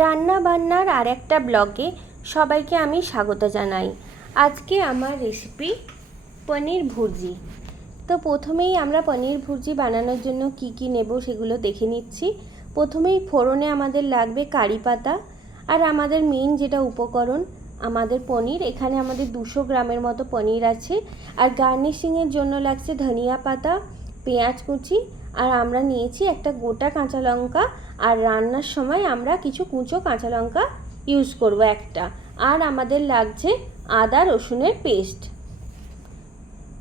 রান্না বান্নার আর একটা ব্লগে সবাইকে আমি স্বাগত জানাই। আজকে আমার রেসিপি পনির ভুর্জি। তো প্রথমেই আমরা পনির ভুর্জি বানানোর জন্য কি কি নেব সেগুলো দেখে নিচ্ছি। প্রথমেই ফোড়নে আমাদের লাগবে কারি পাতা, আর আমাদের মেইন যেটা উপকরণ আমাদের পনির। এখানে আমাদের 200 গ্রামের মতো পনির আছে। আর গার্নিশিংয়ের জন্য লাগছে ধনিয়া পাতা, পেঁয়াজ কুচি, আর আমরা নিয়েছি একটা গোটা কাঁচা লঙ্কা। আর রান্নার সময় আমরা কিছু কুচো কাঁচা লঙ্কা ইউজ করব একটা। আর আমাদের লাগছে আদা রসুনের পেস্ট।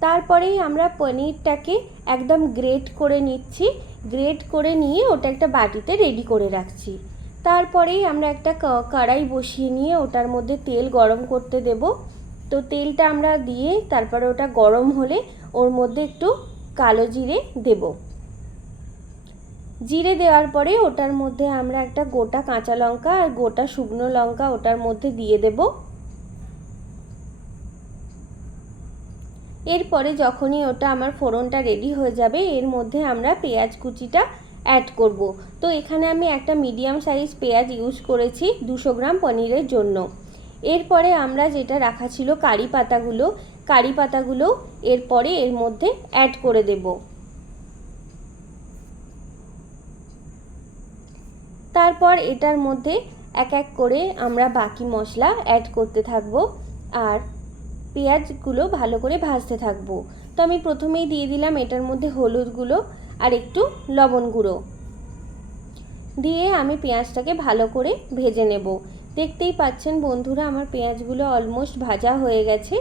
তারপরেই আমরা পনিরটাকে একদম গ্রেট করে নিচ্ছি। গ্রেট করে নিয়ে ওটা একটা বাটিতে রেডি করে রাখছি। তারপরেই আমরা একটা কড়াই বসিয়ে নিয়ে ওটার মধ্যে তেল গরম করতে দেব। তো তেলটা আমরা দিয়ে তারপরে ওটা গরম হলে ওর মধ্যে একটু কালো জিরে দেব। জিরে দেওয়ার পরে ওটার মধ্যে আমরা একটা গোটা কাঁচা লঙ্কা আর গোটা শুকনো লঙ্কা ওটার মধ্যে দিয়ে দেব। এরপরে যখনই ওটা আমার ফোড়নটা রেডি হয়ে যাবে এর মধ্যে আমরা পেঁয়াজ কুচিটা অ্যাড করব। তো এখানে আমি একটা মিডিয়াম সাইজ পেঁয়াজ ইউজ করেছি 200 গ্রাম পনিরের জন্য। এরপরে আমরা যেটা রাখা ছিল কারি পাতাগুলো এরপরে এর মধ্যে অ্যাড করে দেব। তারপর এটার মধ্যে এক এক করে আমরা বাকি মশলা অ্যাড করতে থাকব আর পেঁয়াজগুলো ভালো করে ভাজতে থাকব। তো আমি প্রথমেই দিয়ে দিলাম এটার মধ্যে হলুদ গুঁড়ো আর একটু লবণ গুঁড়ো দিয়ে আমি পেঁয়াজটাকে ভালো করে ভেজে নেব। দেখতেই পাচ্ছেন বন্ধুরা আমার পেঁয়াজগুলো অলমোস্ট ভাজা হয়ে গেছে।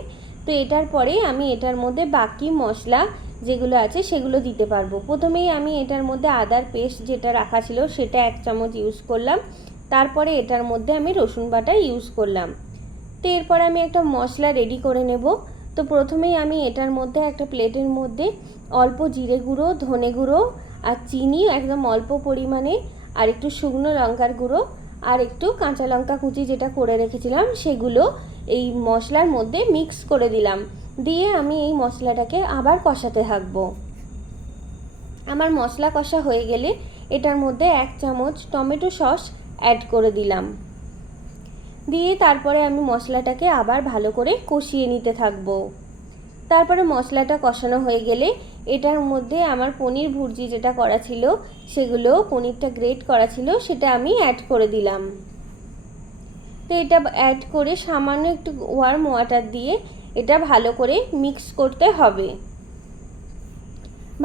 তো এটার পরেই আমি এটার মধ্যে বাকি মশলা যেগুলো আছে সেগুলো দিতে পারবো। প্রথমেই আমি এটার মধ্যে আদার পেস্ট যেটা রাখা ছিল সেটা 1 চামচ ইউজ করলাম। তারপরে এটার মধ্যে আমি রসুন বাটা ইউজ করলাম। তো এরপর আমি একটা মশলা রেডি করে নেব। তো প্রথমেই আমি এটার মধ্যে একটা প্লেটের মধ্যে অল্প জিরে গুঁড়ো, ধনে গুঁড়ো আর চিনি একদম অল্প পরিমাণে, আর একটু শুকনো লঙ্কার গুঁড়ো আর একটু কাঁচা লঙ্কা কুচি যেটা করে রেখেছিলাম সেগুলো এই মশলার মধ্যে মিক্স করে দিলাম। দিয়ে আমি এই মশলাটাকে আবার কষাতে থাকবো। আমার মশলা কষা হয়ে গেলে এটার মধ্যে 1 চামচ টমেটো সস অ্যাড করে দিলাম। দিয়ে তারপরে আমি মশলাটাকে আবার ভালো করে কষিয়ে নিতে থাকবো। তারপরে মশলাটা কষানো হয়ে গেলে এটার মধ্যে আমার পনির ভুর্জি যেটা করা ছিল সেগুলো পনিরটা গ্রেট করা ছিল সেটা আমি অ্যাড করে দিলাম। তো এটা অ্যাড করে সামান্য একটু ওয়ার্ম ওয়াটার দিয়ে এটা ভালো করে মিক্স করতে হবে।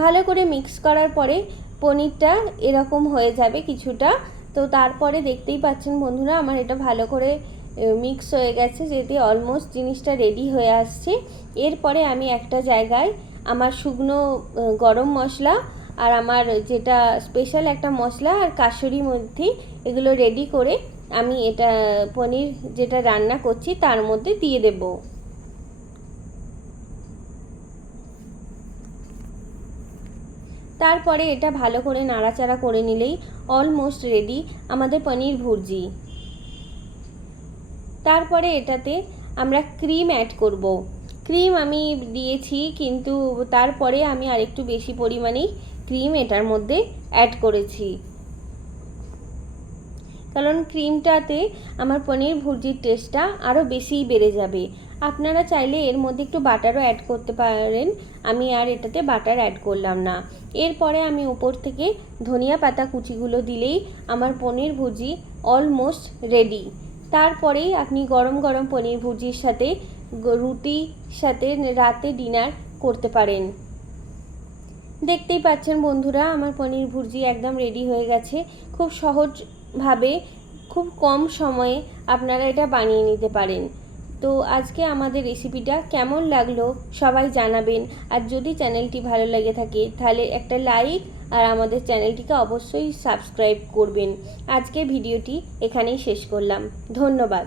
ভালো করে মিক্স করার পরে পনিরটা এরকম হয়ে যাবে কিছুটা। তো তারপরে দেখতেই পাচ্ছেন বন্ধুরা আমার এটা ভালো করে মিক্স হয়ে গেছে, যেতে অলমোস্ট জিনিসটা রেডি হয়ে আসছে। এরপরে আমি একটা জায়গায় আমার শুকনো গরম মশলা আর আমার যেটা স্পেশাল একটা মশলা আর কাসুরি মেথি এগুলো রেডি করে আমি এটা পনির যেটা রান্না করছি তার মধ্যে দিয়ে দেব। তারপরে এটা ভালো করে নাড়াচাড়া করে নিলেই অলমোস্ট রেডি আমাদের পনির ভুর্জি। তারপরে এটাতে আমরা ক্রিম অ্যাড করব। ক্রিম আমি দিয়েছি কিন্তু তারপরে আমি আরেকটু বেশি পরিমাণেই ক্রিম এটার মধ্যে অ্যাড করেছি, কারণ ক্রিমটাতে আমার পনির ভুর্জির টেস্টটা আরও বেশিই বেড়ে যাবে। আপনারা চাইলে এর মধ্যে একটু বাটারও অ্যাড করতে পারেন, আমি আর এটাতে বাটার অ্যাড করলাম না। এরপরে আমি উপর থেকে ধনিয়া পাতা কুচিগুলো দিলেই আমার পনির ভুর্জি অলমোস্ট রেডি। তারপরেই আপনি গরম গরম পনির ভুর্জির সাথে রুটির সাথে রাতে ডিনার করতে পারেন। দেখতেই পাচ্ছেন বন্ধুরা আমার পনির ভুর্জি একদম রেডি হয়ে গেছে। খুব সহজভাবে খুব কম সময়ে আপনারা এটা বানিয়ে নিতে পারেন। তো আজকে আমাদের রেসিপিটা কেমন লাগলো সবাই জানাবেন। আর যদি চ্যানেলটি ভালো লেগে থাকে তাহলে একটা লাইক আর আমাদের চ্যানেলটিকে অবশ্যই সাবস্ক্রাইব করবেন। আজকে ভিডিওটি এখানেই শেষ করলাম। ধন্যবাদ।